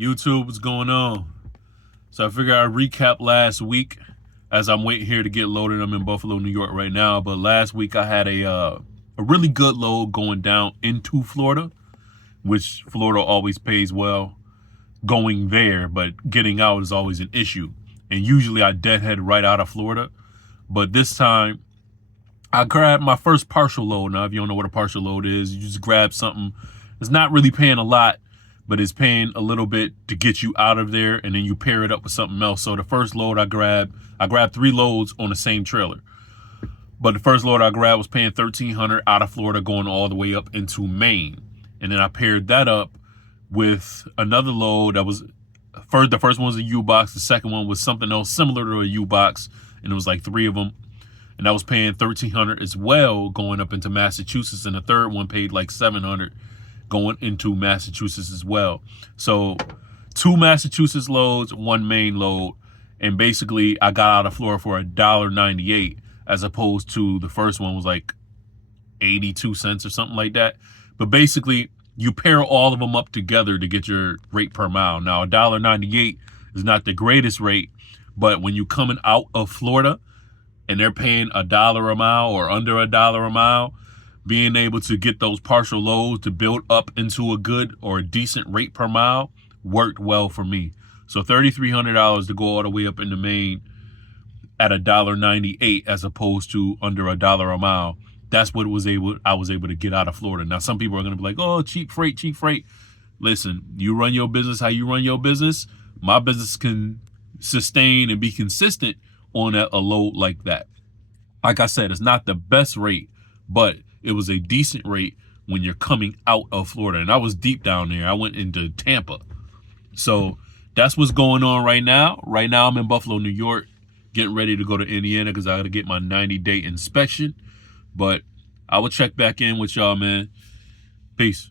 YouTube, what's going on? So I figured I'd recap last week as I'm waiting here to get loaded. I'm in Buffalo, New York right now, but last week I had a really good load going down into Florida, which Florida always pays well going there, but getting out is always an issue. And usually I deadhead right out of Florida, but this time I grabbed my first partial load. Now, if you don't know what a partial load is, you just grab something that's not really paying a lot, but it's paying a little bit to get you out of there, and then you pair it up with something else. So the first load I grabbed 3 loads on the same trailer. But the first load I grabbed was paying $1,300 out of Florida going all the way up into Maine. And then I paired that up with another load that was, the first one was a U-Box, the second one was something else similar to a U-Box, and it was like 3 of them. And I was paying $1,300 as well going up into Massachusetts, and the third one paid like $700 going into Massachusetts as well. So 2 Massachusetts loads, 1 Maine load, and basically I got out of Florida for $1.98 as opposed to the first one was like 82 cents or something like that. But basically you pair all of them up together to get your rate per mile. Now $1.98 is not the greatest rate, but when you coming out of Florida and they're paying $1 a mile or under $1 a mile, being able to get those partial loads to build up into a good or a decent rate per mile worked well for me. So $3,300 to go all the way up into Maine at $1.98 as opposed to under $1 a mile. That's what I was able to get out of Florida. Now, some people are going to be like, oh, cheap freight, cheap freight. Listen, you run your business how you run your business. My business can sustain and be consistent on a load like that. Like I said, it's not the best rate, but it was a decent rate when you're coming out of Florida. And I was deep down there. I went into Tampa. So that's what's going on right now. Right now I'm in Buffalo, New York, getting ready to go to Indiana because I got to get my 90-day inspection. But I will check back in with y'all, man. Peace.